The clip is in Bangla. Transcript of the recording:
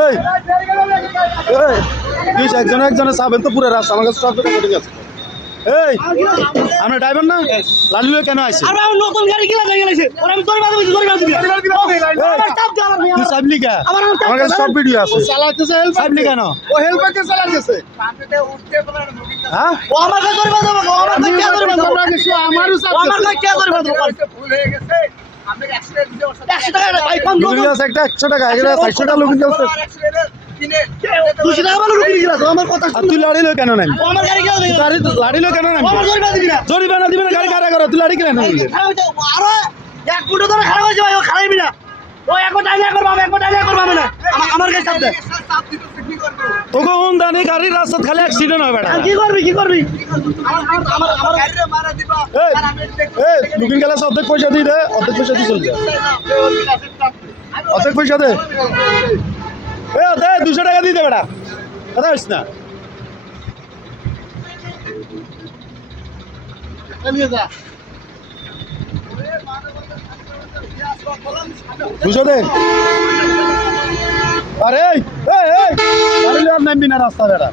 এই এই প্লিজ একজনে চাবেন তো পুরো রাস্তা আমার কাছে সব ঠিক আছে। এই আমরা ড্রাইভার না লালিলে কেন আইছে? আরে আমি নতুন গাড়ি কিনা যাই গেছে ওর আমি তোর বাদ দিছি আমার চাপ দে আমার তুই চাবলি কে? আমার কাছে সব ভিডিও আছে। চালাতেছে হেল্প চাবলি কেন? ও হেল্পারকে চালাতেছে হ্যাঁ ও আমার কাছে তোর বাদ ও আমার কাছে কে তোর বাদ আমরা কিছু আমারও ও আমার কাছে কে তোর বাদ ভুল হয়ে গেছে আমরা অ্যাক্সিডেন্ট দিতে 100 টাকা ভাই কম লুকিয়ে আছে একটা 100 টাকা এখানে 400 টাকা লুকিয়ে আছে। 200 টাকা ভালো লুকিয়ে গেল আমার কথা আর তুই লাড়িলো কেন নাই? ও আমার গাড়ি কিনা যাই গাড়ি লাড়িলো কেন নাই? ও আমার তোর বাদ দিবি না জরিমানা দিবেন গাড়ি কারা করো তুই লাড়ি কেন নাই? আরে এক ফুটো ধরে খারাপ হয়েছে ভাই ও খারাপই না ও এক টাইলে করব আমি এক টাইলে করব আমি না আমার কাছে চাপ দে তোকে কোন দানি গাড়ি রাস্তা খালি অ্যাক্সিডেন্ট হয় বেটা। কি করবি আমার গাড়িরে মারা দিবা এই আর আমি এই বুকিং গেলে অর্ধেক পয়সা দিয়ে দে, অর্ধেক পয়সা দিয়ে চলে যা। অর্ধেক পয়সা দে। এ দে 200 টাকা দিয়ে দে বেটা। কথা হইছ না। নিয়ে যা 200 দে। আরে এই এই গাড়ি আর নামবি না রাস্তা বেটা।